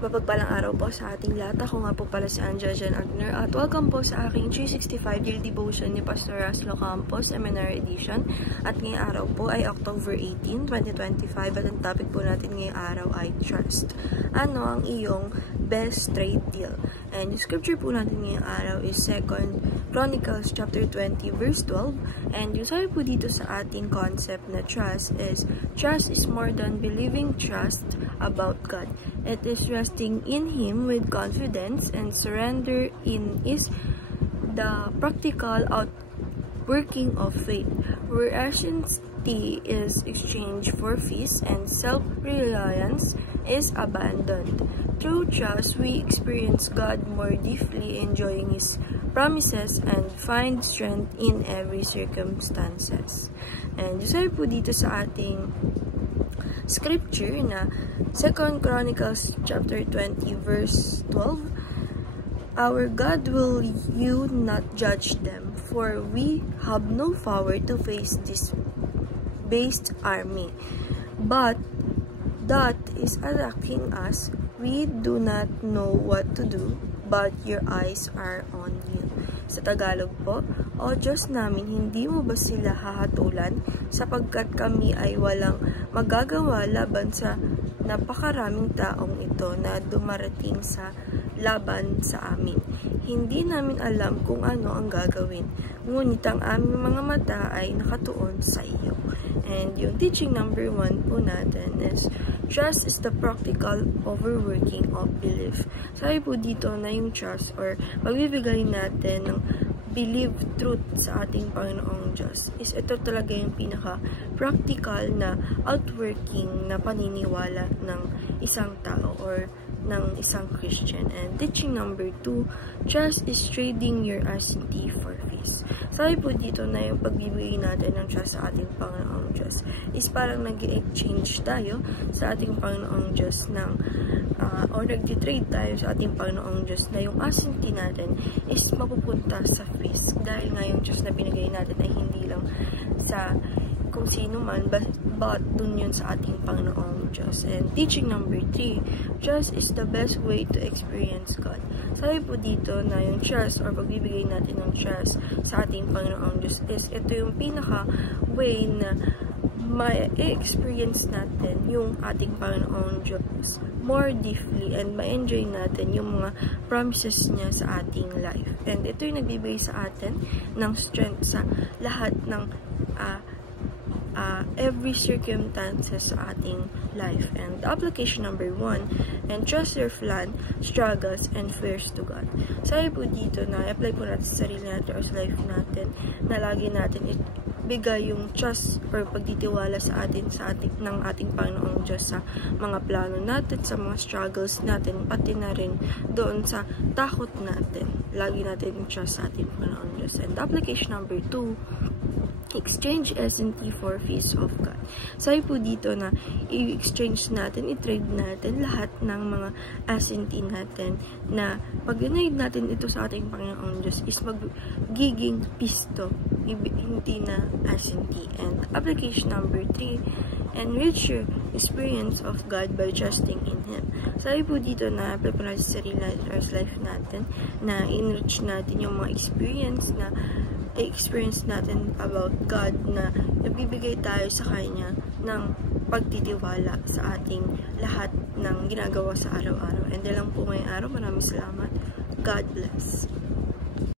Mapagpalang araw po sa ating lahat. Ako nga po pala si Anja Jan Agner at welcome po sa aking 365 Daily Devotion ni Pastor Raslo Campos, Seminary Edition. At ngayong araw po ay October 18, 2025 at ang topic po natin ngayong araw ay trust. Ano ang iyong best trade deal? And yung scripture po natin ngayong araw is 2 Chronicles chapter 20 verse 12. And yung sabi po dito sa ating concept na trust is more than believing trust about God. It is resting in Him with confidence and surrender in is the practical outworking of faith, where urgency is exchanged for peace and self-reliance is abandoned. Through trust, we experience God more deeply, enjoying His promises and find strength in every circumstances. And sabi po dito sa ating scripture na 2 Chronicles chapter 20 verse 12, our God will you not judge them, for we have no power to face this vast army, but that is attacking us. We do not know what to do, but your eyes are on you. Sa Tagalog po, O Diyos namin, hindi mo ba sila hahatulan sapagkat kami ay walang magagawa laban sa napakaraming taong ito na dumarating sa laban sa amin. Hindi namin alam kung ano ang gagawin, ngunit ang aming mga mata ay nakatuon sa iyo. And yung teaching number 1 po natin is, trust is the practical overworking of belief. Sabi po dito na yung trust or pagbibigay natin ng believe truth sa ating Panginoong Diyos is ito talaga yung pinaka-practical na outworking na paniniwala ng isang tao or ng isang Christian. And teaching number 2, trust is trading your urgency for peace. Sabi po dito na yung pagbibigay natin ng trust sa ating Panginoong Diyos is parang nag-exchange tayo sa ating Panginoong Diyos ng or nag-trade tayo sa ating Panginoong Diyos na yung urgency natin is mapupunta sa peace dahil nga yung Diyos na binigay natin ay hindi lang sa kung sino man, but dun yun sa ating Panginoong Diyos. And teaching number 3, trust is the best way to experience God. Sabi po dito na yung trust or pagbibigay natin ng trust sa ating Panginoong Diyos is ito yung pinaka-way na ma-experience natin yung ating Panginoong Diyos more deeply and ma-enjoy natin yung mga promises niya sa ating life. And ito yung nagbibigay sa atin ng strength sa lahat ng every circumstances sa ating life. And application number 1, and trust your plan, struggles, and fears to God. Sabi po dito na apply po natin sa sarili natin or sa life natin na lagi natin bigay yung trust or pagtitiwala sa ating ng ating Panginoong Diyos sa mga plano natin, sa mga struggles natin, pati na rin doon sa takot natin. Lagi natin yung trust sa ating Panginoong Diyos. And application number 2, exchange S&T for peace of God. Sabi po dito na i-exchange natin, i-trade natin lahat ng mga S&T natin na pag dinade natin ito sa ating Panginoong Diyos is magiging peace to, hindi na S&T. And application number 3, enrich your experience of God by trusting in Him. Sabi po dito na apply po natin sa sarili natin or sa life natin na enrich natin yung mga experience natin about God na nagbibigay tayo sa Kanya ng pagtitiwala sa ating lahat ng ginagawa sa araw-araw. And lang po ngayong araw. Maraming salamat. God bless.